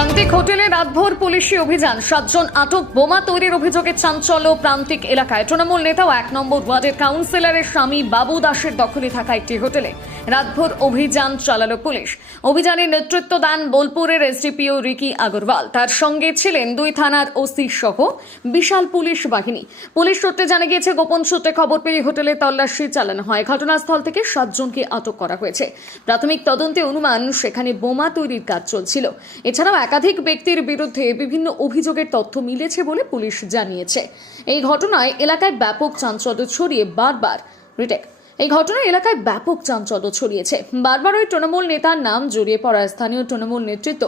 প্রান্তিক হোটেলে রাতভর পুলিশি অভিযান, 7 জন আটক। বোমা তৈরির অভিযোগে চাঞ্চল্য প্রান্তিক এলাকায়। তৃণমূল নেতা ও 1 নম্বর ওয়ার্ডের কাউন্সিলরের স্বামী বাবু দাসের দখলে থাকা একটি হোটেলে রাতভর অভিযান চালালো পুলিশ। অভিযানের নেতৃত্ব দেন বোলপুরের এসডিপিও রিকি আগরওয়াল। তার সঙ্গে ছিলেন 2 থানার ওসি সহ বিশাল পুলিশ বাহিনী। পুলিশ সূত্রে জানা গিয়েছে, গোপন সূত্রে খবর পেয়ে হোটেলে তল্লাশি চালানো হয়। ঘটনাস্থল থেকে 7 জনকে আটক করা হয়েছে। প্রাথমিক তদন্তে অনুমান সেখানে বোমা তৈরির কাজ চলছিল। এছাড়াও একাধিক ব্যক্তির বিরুদ্ধে বিভিন্ন অভিযোগের তথ্য মিলেছে বলে পুলিশ জানিয়েছে। এই ঘটনায় এলাকায় ব্যাপক চাঞ্চল্য ছড়িয়েছে। বারবার ওই তৃণমূল নেতার নাম জড়িয়ে পড়া স্থানীয় তৃণমূল নেতৃত্ব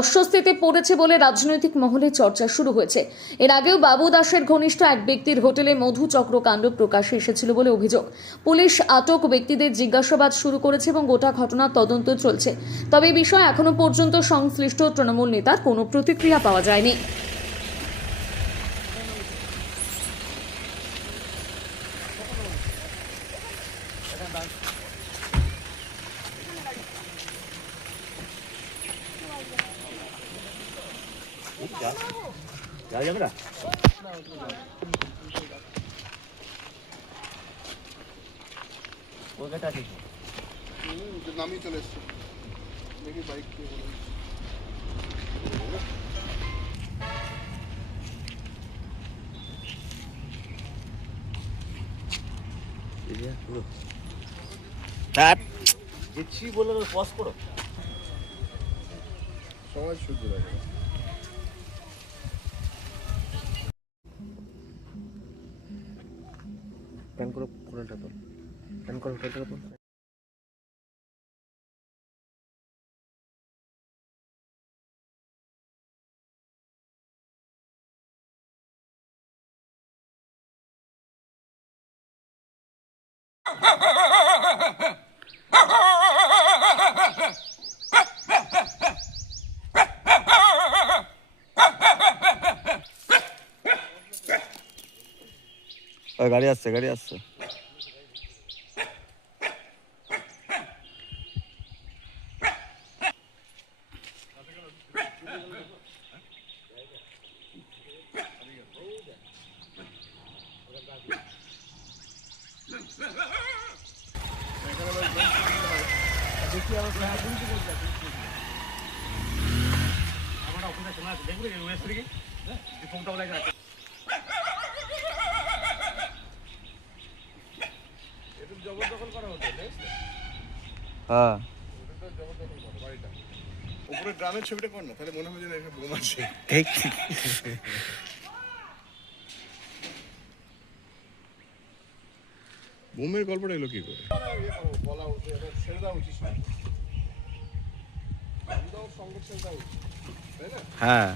অস্বস্তিতে পড়েছে বলে রাজনৈতিক মহলে চর্চা শুরু হয়েছে। এর আগেও বাবু দাসের ঘনিষ্ঠ এক ব্যক্তির হোটেলে মধু চক্রকাণ্ড প্রকাশ্যে এসেছিল বলে অভিযোগ। পুলিশ আটক ব্যক্তিদের জিজ্ঞাসাবাদ শুরু করেছে এবং গোটা ঘটনার তদন্ত চলছে। তবে এই বিষয়ে এখনো পর্যন্ত সংশ্লিষ্ট তৃণমূল নেতার কোনো প্রতিক্রিয়া পাওয়া যায়নি। যাবে না কলকাতা থেকে নামই চলে এসছে দেখি বাইক দিয়ে বলে দিচ্ছি বলে পজ করো, সবাই শুদ্ধ লাগে। প্যান করো হোটেলটা তো, প্যান করো হোটেলটা তো। গাড়ি আসছে, গাড়ি আসছে। হ্যাঁ, উপরে গ্রামের ছবিটা কর না, তাহলে মনে হয় যে এখানে বোম আছে। বোমের গল্পটা এলো কি করে? বলা উচিত, ছেড়ে দেওয়া উচিত, সঙ্গে ছেড়ে দেওয়া উচিত, তাই না? হ্যাঁ।